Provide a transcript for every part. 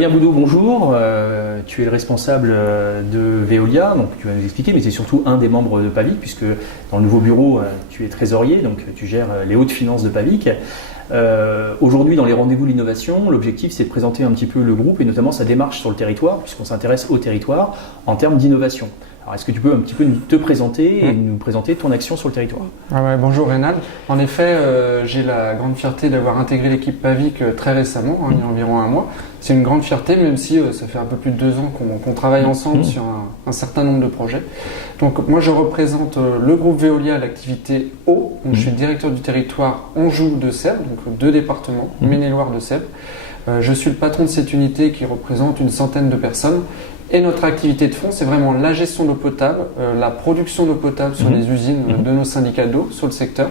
Fabien Boudot, bonjour. Tu es le responsable de Veolia, donc tu vas nous expliquer, mais tu es surtout un des membres de Pavic, puisque dans le nouveau bureau, tu es trésorier, donc tu gères les hautes finances de Pavic. Aujourd'hui, dans les rendez-vous de l'innovation, l'objectif c'est de présenter un petit peu le groupe et notamment sa démarche sur le territoire, puisqu'on s'intéresse au territoire en termes d'innovation. Alors, est-ce que tu peux un petit peu te présenter et nous présenter ton action sur le territoire? Bonjour Rénal. En effet, j'ai la grande fierté d'avoir intégré l'équipe Pavic très récemment, il y a environ un mois. C'est une grande fierté, même si ça fait un peu plus de 2 ans qu'on travaille ensemble sur un certain nombre de projets. Donc moi je représente le groupe Veolia à l'activité eau. Donc, je suis directeur du territoire Anjou de Sèvres, donc 2 départements, Maine-et-Loire de Sèvres. Je suis le patron de cette unité qui représente une centaine de personnes. Et notre activité de fond, c'est vraiment la gestion d'eau potable, la production d'eau potable sur les usines de nos syndicats d'eau sur le secteur,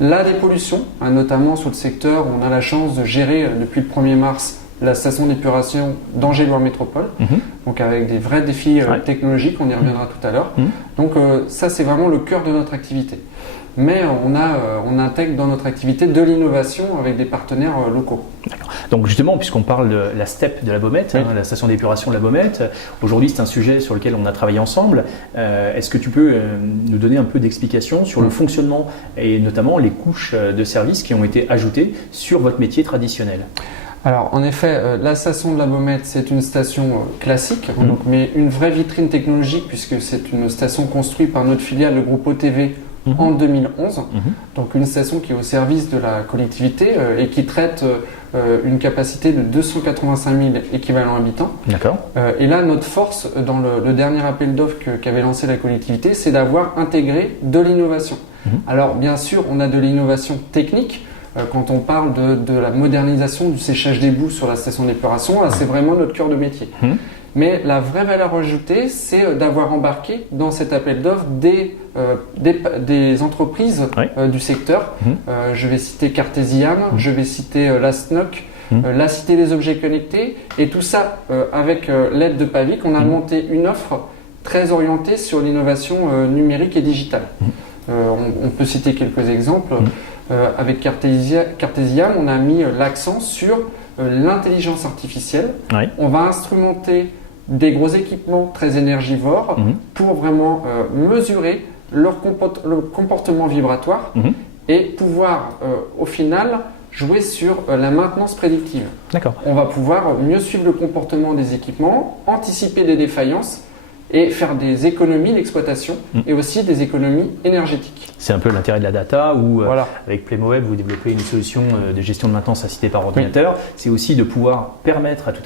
la dépollution, notamment sur le secteur où on a la chance de gérer depuis le 1er mars la station d'épuration d'Angers-Loire Métropole, donc avec des vrais défis technologiques, on y reviendra tout à l'heure. Donc ça, c'est vraiment le cœur de notre activité. Mais on intègre dans notre activité de l'innovation avec des partenaires locaux. D'accord. Donc justement, puisqu'on parle de la STEP de la Baumette, la station d'épuration de la Baumette, aujourd'hui c'est un sujet sur lequel on a travaillé ensemble. Est-ce que tu peux nous donner un peu d'explications sur le fonctionnement et notamment les couches de services qui ont été ajoutées sur votre métier traditionnel? Alors en effet, la station de la Baumette, c'est une station classique, donc, mais une vraie vitrine technologique puisque c'est une station construite par notre filiale, le groupe OTV, en 2011. Donc une station qui est au service de la collectivité et qui traite une capacité de 285 000 équivalents habitants. D'accord. Et là, notre force dans le dernier appel d'offres qu'avait lancé la collectivité, c'est d'avoir intégré de l'innovation. Alors bien sûr, on a de l'innovation technique. Quand on parle de la modernisation du séchage des boues sur la station d'épuration, là, c'est vraiment notre cœur de métier. Mais la vraie valeur ajoutée, c'est d'avoir embarqué dans cet appel d'offres des entreprises du secteur. Je vais citer Cartesiam, je vais citer la SNOC, la Cité des objets connectés. Et tout ça, avec l'aide de Pavic, on a monté une offre très orientée sur l'innovation numérique et digitale. On peut citer quelques exemples. Avec Cartesiam, on a mis l'accent sur l'intelligence artificielle. On va instrumenter des gros équipements très énergivores pour vraiment mesurer leur comportement vibratoire et pouvoir au final jouer sur la maintenance prédictive. On va pouvoir mieux suivre le comportement des équipements, anticiper des défaillances et faire des économies d'exploitation et aussi des économies énergétiques. C'est un peu l'intérêt de la data où avec PlaymoWeb vous développez une solution de gestion de maintenance assistée par ordinateur. C'est aussi de pouvoir permettre à tout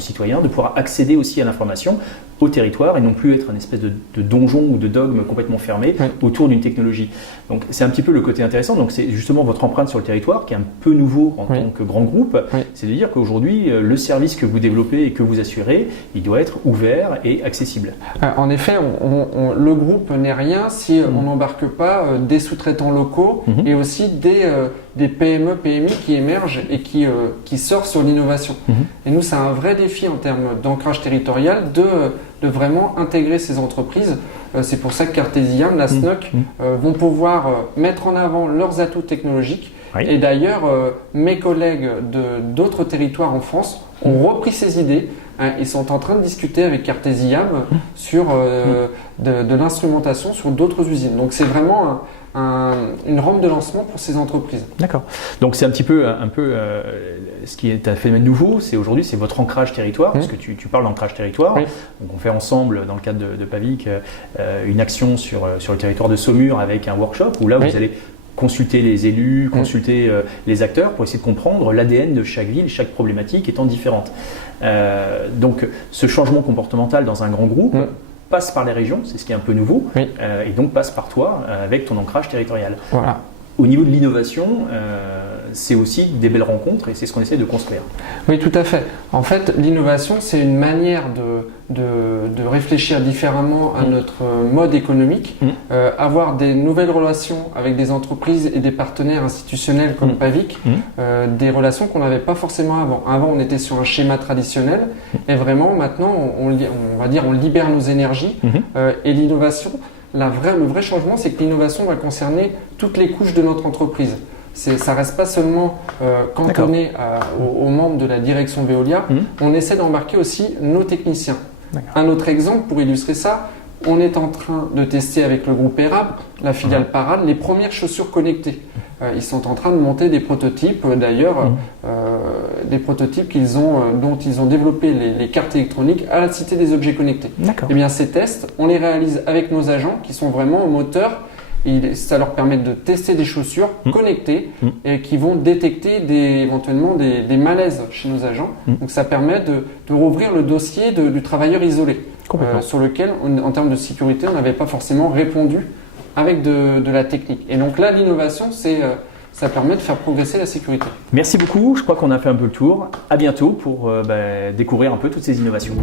citoyen de pouvoir accéder aussi à l'information au territoire et non plus être un espèce de donjon ou de dogme complètement fermé autour d'une technologie. Donc c'est un petit peu le côté intéressant. Donc c'est justement votre empreinte sur le territoire qui est un peu nouveau en tant que grand groupe. C'est de dire qu'aujourd'hui le service que vous développez et que vous assurez, il doit être ouvert et accessible. En effet, le groupe n'est rien si on n'embarque pas des sous-traitants locaux et aussi des PME, PMI qui émergent et qui sortent sur l'innovation. Et nous, c'est un vrai défi en termes d'ancrage territorial de vraiment intégrer ces entreprises. C'est pour ça que Cartesiam, la SNOC vont pouvoir mettre en avant leurs atouts technologiques. Et d'ailleurs, mes collègues d'autres territoires en France ont repris ces idées. Ils sont en train de discuter avec Cartesiam sur de l'instrumentation sur d'autres usines. Donc c'est vraiment une rampe de lancement pour ces entreprises. D'accord. Donc c'est un peu ce qui est un phénomène nouveau, c'est aujourd'hui c'est votre ancrage territoire, parce que tu parles d'ancrage territoire. Donc on fait ensemble dans le cadre de Pavic une action sur le territoire de Saumur avec un workshop où là vous allez consulter les élus, consulter les acteurs pour essayer de comprendre l'ADN de chaque ville, chaque problématique étant différente. Donc ce changement comportemental dans un grand groupe passe par les régions, c'est ce qui est un peu nouveau, et donc passe par toi avec ton ancrage territorial. Au niveau de l'innovation, c'est aussi des belles rencontres et c'est ce qu'on essaie de construire. Oui, tout à fait. En fait, l'innovation, c'est une manière de réfléchir différemment à notre mode économique, avoir des nouvelles relations avec des entreprises et des partenaires institutionnels comme Pavic, des relations qu'on n'avait pas forcément avant. Avant, on était sur un schéma traditionnel et vraiment, maintenant, on libère nos énergies et l'innovation. Le vrai changement, c'est que l'innovation va concerner toutes les couches de notre entreprise. Ça reste pas seulement cantonné aux membres de la direction Veolia. On essaie d'embarquer aussi nos techniciens. Un autre exemple pour illustrer ça, on est en train de tester avec le groupe ERAB, la filiale Parade, les premières chaussures connectées. Ils sont en train de monter des prototypes, d'ailleurs, des prototypes dont ils ont développé les cartes électroniques à la Cité des objets connectés. Et bien ces tests, on les réalise avec nos agents qui sont vraiment au moteur. Ça leur permet de tester des chaussures connectées et qui vont détecter éventuellement des malaises chez nos agents. Donc ça permet de rouvrir le dossier du travailleur isolé, sur lequel, en termes de sécurité, on n'avait pas forcément répondu avec de la technique. Et donc là, l'innovation, ça permet de faire progresser la sécurité. Merci beaucoup, je crois qu'on a fait un peu le tour. À bientôt pour découvrir un peu toutes ces innovations.